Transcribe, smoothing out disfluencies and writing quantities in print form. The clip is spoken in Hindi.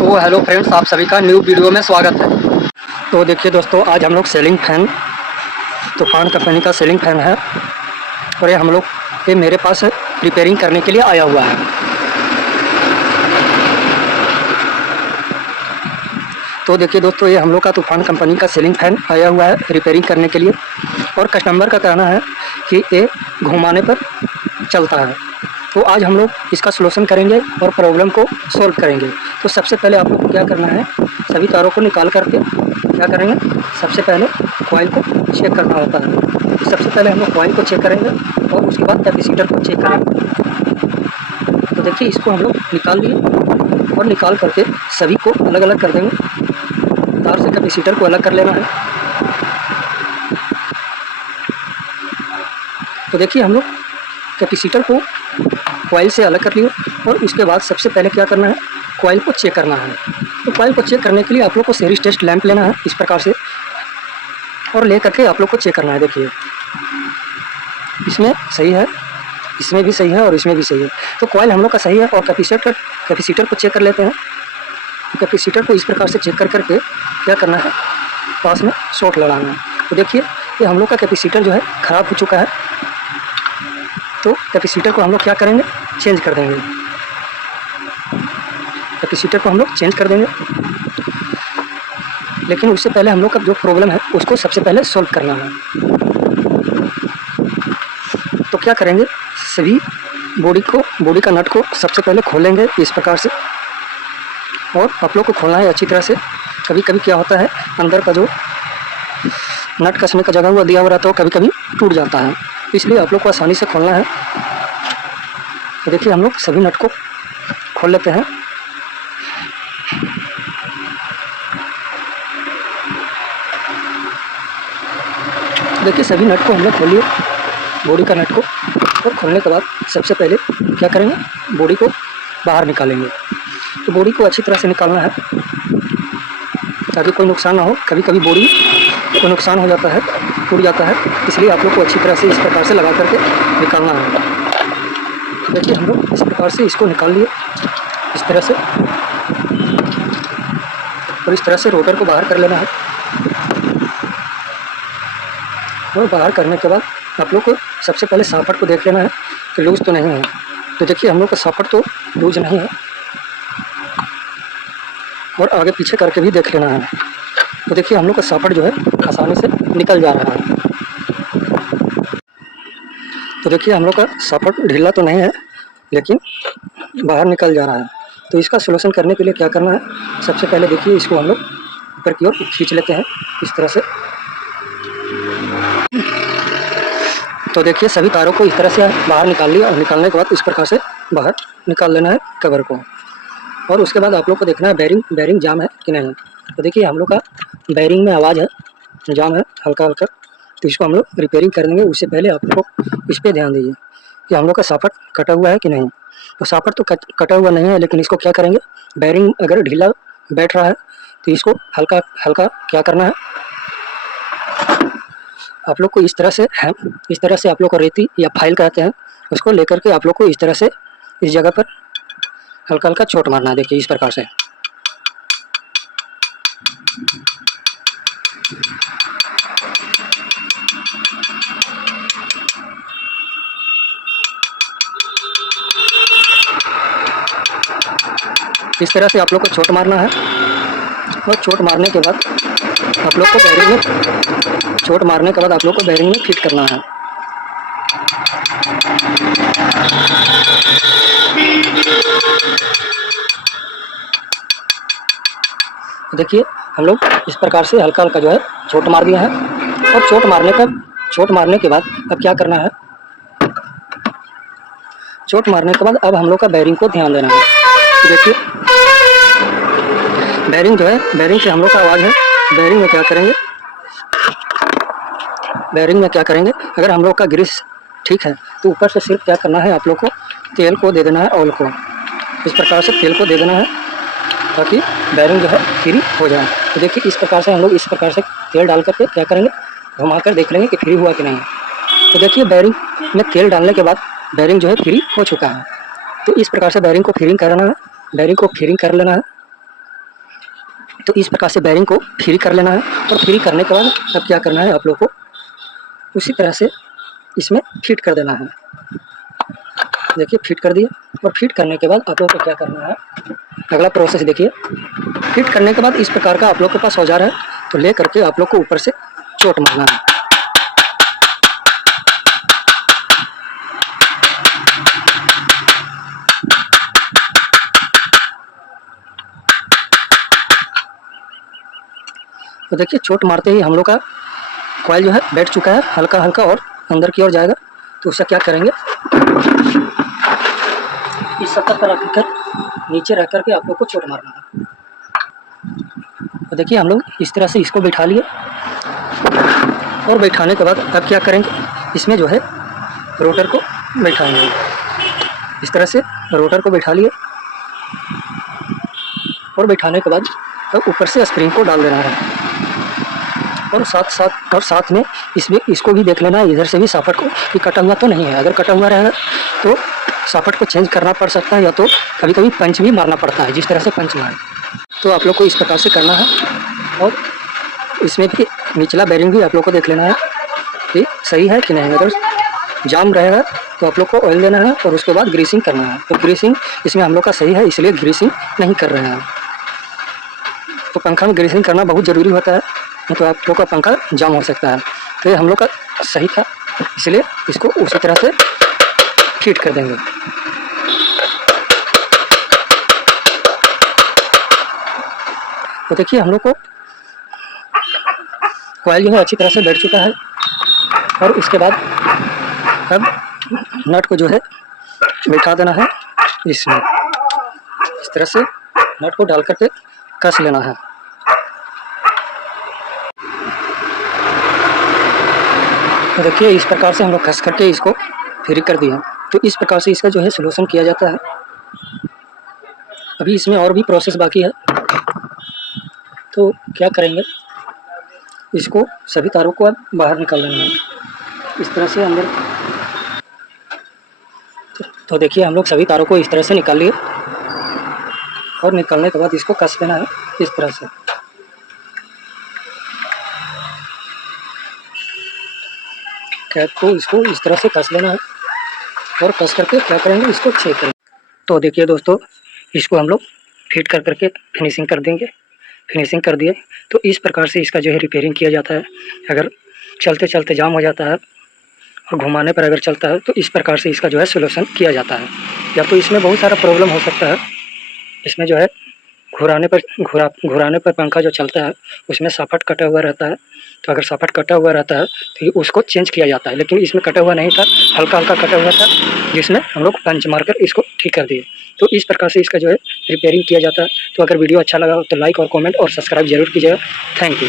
सो हेलो फ्रेंड्स, आप सभी का न्यू वीडियो में स्वागत है। तो देखिए दोस्तों, आज हम लोग सीलिंग फैन तूफान कंपनी का सीलिंग फैन है और ये हम लोग ये मेरे पास रिपेयरिंग करने के लिए आया हुआ है। तो देखिए दोस्तों, ये हम लोग का तूफान कंपनी का सीलिंग फैन आया हुआ है रिपेयरिंग करने के लिए और कस्टमर का कहना है कि ये घुमाने पर चलता है। तो आज हम लोग इसका सलूशन करेंगे और प्रॉब्लम को सॉल्व करेंगे। तो सबसे पहले आप लोग को क्या करना है, सभी तारों को निकाल करके क्या करेंगे, सबसे पहले कॉइल को चेक करना होता है। तो सबसे पहले हम लोग कॉइल को चेक करेंगे और उसके बाद कैपेसिटर को चेक करेंगे। तो देखिए, इसको हम लोग निकाल लिए और निकाल करके सभी को अलग अलग कर देंगे। तार से कैपेसिटर को अलग कर लेना है। तो देखिए, हम लोग कैपेसिटर को कॉइल से अलग कर लिए और उसके बाद सबसे पहले क्या करना है, कॉइल को चेक करना है। तो कॉइल को चेक करने के लिए आप लोग को सीरीज टेस्ट लैंप लेना है इस प्रकार से और ले करके आप लोग को चेक करना है। देखिए, इसमें सही है, इसमें भी सही है और इसमें भी सही है। तो कॉइल हम लोग का सही है और कैपेसिटर को चेक कर लेते हैं। तो कैपेसिटर को इस प्रकार से चेक कर करके क्या करना है, पास में शॉर्ट लगाना है। तो देखिए, ये हम लोग का कैपेसिटर जो है ख़राब हो चुका है। तो कैपेसिटर को हम लोग क्या करेंगे, चेंज कर देंगे। कैपेसिटर को हम लोग चेंज कर देंगे, लेकिन उससे पहले हम लोग का जो प्रॉब्लम है उसको सबसे पहले सॉल्व करना है। तो क्या करेंगे, सभी बॉडी का नट को सबसे पहले खोलेंगे इस प्रकार से और आप लोग को खोलना है अच्छी तरह से। कभी कभी क्या होता है, अंदर का जो नट कसने का जगह हुआ दिया हुआ रहता है, कभी कभी टूट जाता है, इसलिए आप लोग को आसानी से खोलना है। तो देखिए, हम लोग सभी नट को खोल लेते हैं। देखिए, सभी नट को हम लोग खोल लिए, बॉडी का नट को। और खोलने के बाद सबसे पहले क्या करेंगे, बॉडी को बाहर निकालेंगे। तो बॉडी को अच्छी तरह से निकालना है ताकि कोई नुकसान ना हो। कभी कभी बॉडी को नुकसान हो जाता है, टूट जाता है, इसलिए आप लोग को अच्छी तरह से इस प्रकार से लगा करके निकालना है। देखिए, हम लोग इस प्रकार से इसको निकाल लिए इस तरह से और इस तरह से रोटर को बाहर कर लेना है। और बाहर करने के बाद आप लोग को सबसे पहले सॉकेट को देख लेना है कि लूज तो नहीं है। तो देखिए, हम लोग का सॉकेट तो लूज नहीं है और आगे पीछे करके भी देख लेना है। तो देखिए, हम लोग का सॉकेट जो है आसानी से निकल जा रहा है। तो देखिए, हम लोग का सॉकेट ढीला तो नहीं है लेकिन बाहर निकल जा रहा है। तो इसका सलूशन करने के लिए क्या करना है, सबसे पहले देखिए, इसको हम लोग ऊपर की ओर खींच लेते हैं इस तरह से। तो देखिए, सभी तारों को इस तरह से बाहर निकाल लिया और निकालने के बाद इस प्रकार से बाहर निकाल लेना है कवर को। और उसके बाद आप लोग को देखना है बैरिंग जाम है कि नहीं। तो देखिए, हम लोग का बैरिंग में आवाज़ है, जाम है हल्का हल्का। तो इसको हम लोग रिपेयरिंग कर देंगे। उससे पहले आप लोग इस पर ध्यान दीजिए कि हम लोग का सॉकेट कटा हुआ है कि नहीं। तो सॉकेट तो कटा हुआ नहीं है, लेकिन इसको क्या करेंगे, बैरिंग अगर ढीला बैठ रहा है तो इसको हल्का हल्का क्या करना है, आप लोग को इस तरह से आप लोग को रेती या फाइल कहते हैं, उसको लेकर के आप लोग को इस तरह से इस जगह पर हल्का हल्का चोट मारना है। देखिए, इस प्रकार से। इस तरह से आप लोग को चोट मारना है और चोट मारने के बाद आप लोग को बैरिंग में फिट करना है। देखिए, हम लोग इस प्रकार से हल्का हल्का जो है चोट मार दिया है। और चोट मारने के बाद अब क्या करना है, चोट मारने के बाद अब हम लोग का बैरिंग को ध्यान देना है। देखिए, बैरिंग जो है, बैरिंग से हम लोग का आवाज़ है। बैरिंग में क्या करेंगे, अगर हम लोग का ग्रीस ठीक है तो ऊपर से सिर्फ क्या करना है, आप लोग को तेल को दे देना है, ऑयल को इस प्रकार से तेल को दे देना है ताकि बैरिंग जो है फ्री हो जाए। तो देखिए, इस प्रकार से हम लोग इस प्रकार से तेल डाल करके क्या करेंगे, घुमा कर देख लेंगे कि फ्री हुआ कि नहीं। तो देखिए, बैरिंग में तेल डालने के बाद बैरिंग जो है फ्री हो चुका है। तो इस प्रकार से बैरिंग को फ्रींग करना है, बैरिंग को फ्रींग कर लेना है। तो इस प्रकार से बैरिंग को फ्री कर लेना है। और फ्री करने के बाद अब क्या करना है, आप लोग को उसी तरह से इसमें फिट कर देना है। देखिए फिट कर दिया। और फिट करने के बाद आप लोग को क्या करना है, अगला प्रोसेस देखिए। फिट करने के बाद इस प्रकार का आप लोग के पास औजार है, तो ले करके आप लोग को ऊपर से चोट मारना है। तो देखिए चोट मारते ही हम लोग का कॉइल जो है बैठ चुका है, हल्का हल्का और अंदर की ओर जाएगा। तो उसका क्या करेंगे, इस सतह पर रखकर नीचे रख करके आप लोग को चोट मारना है। तो देखिए हम लोग इस तरह से इसको बैठा लिए। और बैठाने के बाद अब क्या करेंगे, इसमें जो है रोटर को बैठाएंगे। इस तरह से रोटर को बैठा लिए। और बैठाने के बाद अब ऊपर से स्प्रिंग को डाल देना है। और साथ में इसमें इसको भी देख लेना है, इधर से भी साफट को भी कटा हुआ तो नहीं है। अगर कटा हुआ रहेगा तो साफट को चेंज करना पड़ सकता है, या तो कभी कभी पंच भी मारना पड़ता है, जिस तरह से पंच मारे। तो आप लोग को इस प्रकार से करना है। और इसमें भी निचला बैरिंग भी आप लोग को देख लेना है कि सही है कि नहीं। अगर जाम रहेगा तो आप लोग को ऑयल देना है और उसके बाद ग्रीसिंग करना है। तो ग्रीसिंग इसमें हम लोग का सही है, इसलिए ग्रीसिंग नहीं कर रहे हैं। तो पंखा में ग्रीसिंग करना बहुत ज़रूरी होता है, नहीं तो आप लोग का पंखा जाम हो सकता है। तो ये हम लोग का सही था, इसलिए इसको उसी तरह से फिट कर देंगे। तो देखिए हम लोग को कॉइल जो है अच्छी तरह से बैठ चुका है। और इसके बाद अब नट को जो है बैठा देना है इसमें। इस तरह से नट को डाल करके कस लेना है। तो देखिए इस प्रकार से हम लोग कस करके इसको फ्री कर दिया। तो इस प्रकार से इसका जो है सॉल्यूशन किया जाता है। अभी इसमें और भी प्रोसेस बाकी है। तो क्या करेंगे, इसको सभी तारों को अब बाहर निकाल लेना है इस तरह से अंदर। तो देखिए हम लोग सभी तारों को इस तरह से निकाल लिए। और निकालने के बाद इसको कस देना है इस तरह से। कैप को इसको इस तरह से कस लेना है। और कस करके क्या करेंगे, इसको चेक करेंगे। तो देखिए दोस्तों, इसको हम लोग फिट कर करके फिनिशिंग कर देंगे। फिनिशिंग कर दिए तो इस प्रकार से इसका जो है रिपेयरिंग किया जाता है। अगर चलते चलते जाम हो जाता है और घुमाने पर अगर चलता है तो इस प्रकार से इसका जो है सोल्यूशन किया जाता है। या तो इसमें बहुत सारा प्रॉब्लम हो सकता है, इसमें जो है घुराने पर पंखा जो चलता है उसमें साफट कटा हुआ रहता है। तो अगर साफट कटा हुआ रहता है तो उसको चेंज किया जाता है, लेकिन इसमें कटा हुआ नहीं था, हल्का हल्का कटा हुआ था, जिसमें हम लोग पंच मारकर इसको ठीक कर दिए। तो इस प्रकार से इसका जो है रिपेयरिंग किया जाता है। तो अगर वीडियो अच्छा लगा तो लाइक और कमेंट और सब्सक्राइब जरूर कीजिएगा। Thank you.